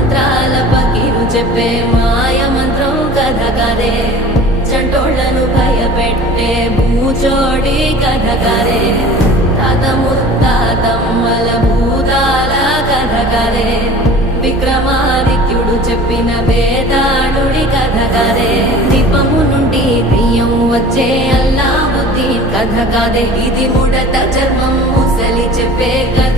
మంత్రాల పకీరు చెప్పే మాయ మంత్రం కథ కదే చంటోళ్లను భయపెట్టే భూచోడి కథ కదే తాత ముత్తాతమ్మల భూతాల కథ కదే విక్రమాదిత్యుడు చెప్పిన వేదాళుడి కథ కదే దీపము నుండి దెయ్యం వచ్చే అల్లావుద్దీన్ కథ కాదే ఇది ముడత చర్మం ముసలి చెప్పే కథ